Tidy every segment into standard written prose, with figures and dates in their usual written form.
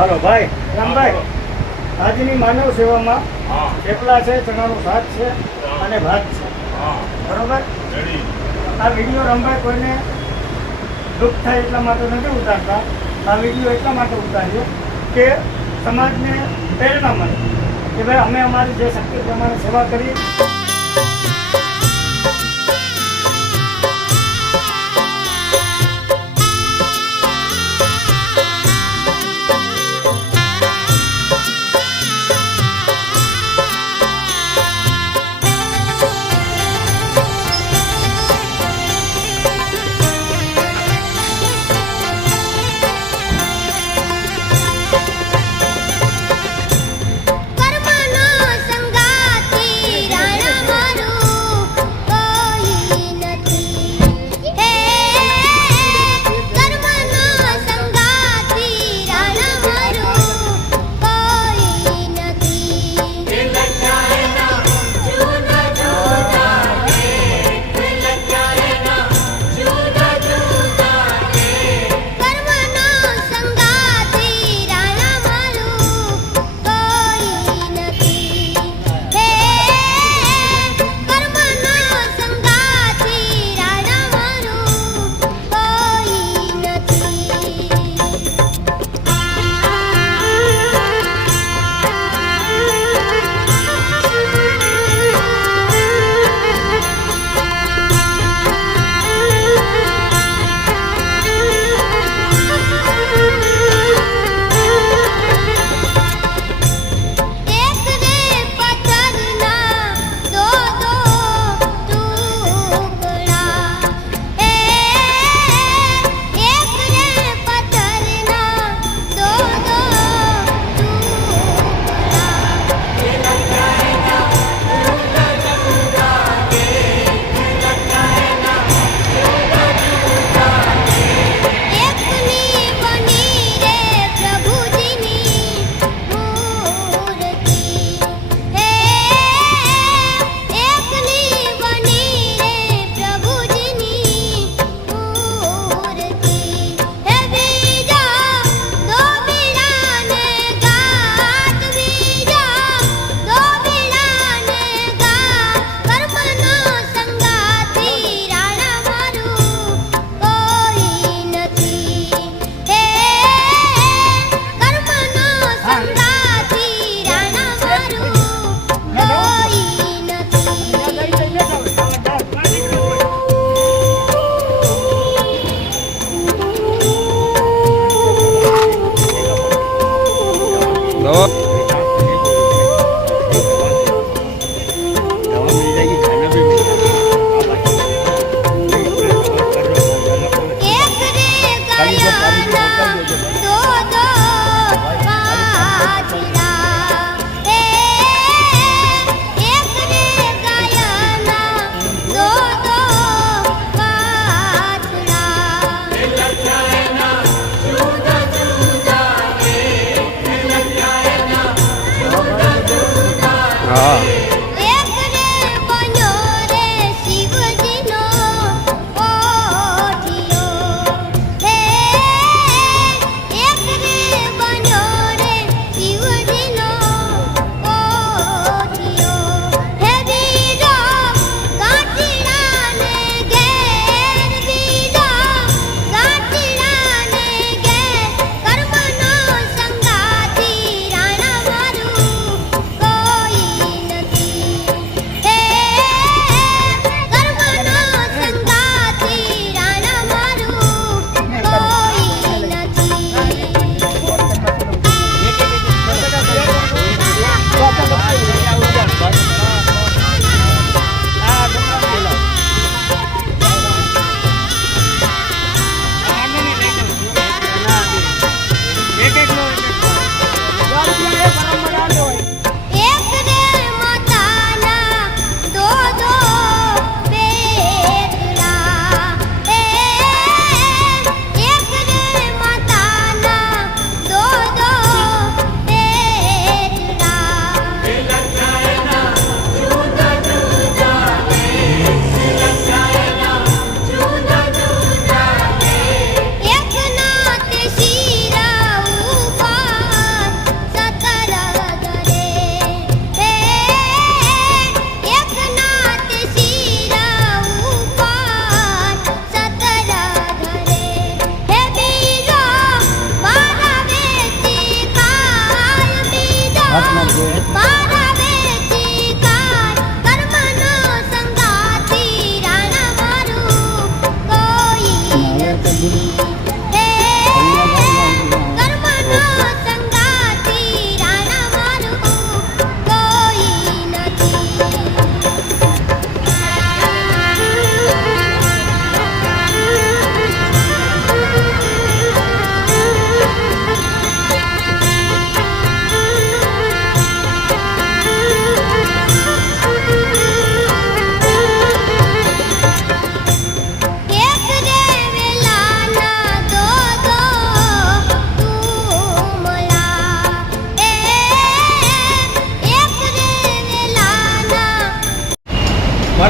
હાલો ભાઈ રામભાઈ, આજની માનવ સેવામાં થેપલા છે, ચણાનું શાક છે અને ભાત છે, બરોબર? આ વિડીયો રામભાઈ કોઈને દુઃખ થાય એટલા માટે નથી ઉતારતા. આ વિડીયો એટલા માટે ઉતારીએ કે સમાજને પ્રેરણા મળે કે ભાઈ અમે અમારી જે શક્તિ પ્રમાણે સેવા કરીએ.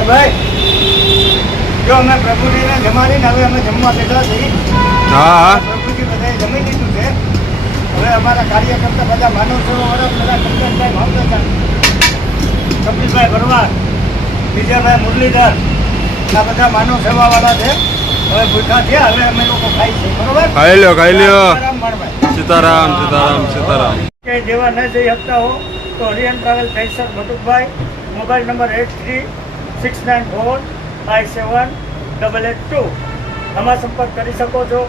ભાઈ જો અમે પ્રભુજીને જમાડીને હવે અમે જમવા બેઠા છીએ. હા પ્રભુજી બધાએ જમી લીધું છે. હવે અમારા કાર્યકર્તા બધા માનવ સેવાવાળા બધા કલ્યાણભાઈ ભાવનગર, કપિલભાઈ ભરવાડ, વિજયભાઈ મુરલીધર, આ બધા માનવ સેવાવાળા છે. હવે ભૂખા થયા, હવે અમે લોકો ખાઈ છીએ. બરોબર, ખાઈ લ્યો સીતારામ માણભાઈ. સીતારામ સીતારામ સીતારામ. કે જેવા ન જઈ શકતા હો તો હરિયન ટ્રાવેલ તૈસર બટુકભાઈ, મોબાઈલ નંબર 8369457882 આમાં સંપર્ક કરી શકો છો.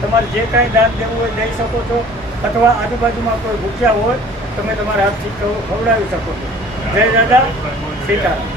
તમારે જે કાંઈ દાન દેવું હોય દઈ શકો છો, અથવા આજુબાજુમાં કોઈ ભૂખ્યા હોય તમે તમારા હાથથી ખવડાવી શકો છો. જય દાદા, સીતારામ.